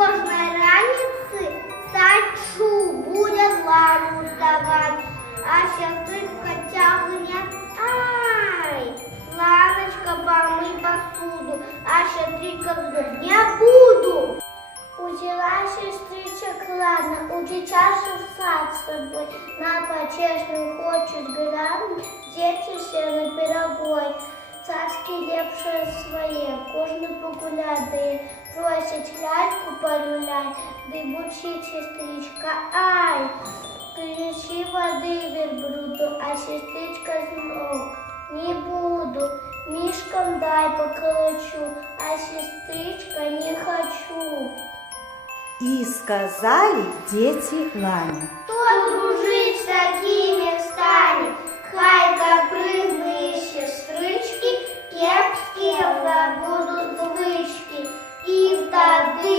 тревожной раницы сачу будет лану давать, а сестричка тягнет. Ай, Ланочка, помой посуду, а сестричка вздох, не буду. Взяла сестричек, ладно, учи чашу в сад с собой, на по-честному хочет грамм, дети сели пирогой. Царські лепше своє, кожне погулять, де просять ляльку полюлять, де бучить сестричка, ай, принеси води верблюду, а сестричка знов, не буду, мишкам дай поколочу, а сестричка не хочу. И сказали дети Лане: Кто дружить с такими станет, хай капризные сестрички, кепские забудут звычки, и тады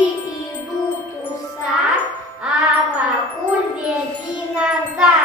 идут у сад, а покуль веди назад.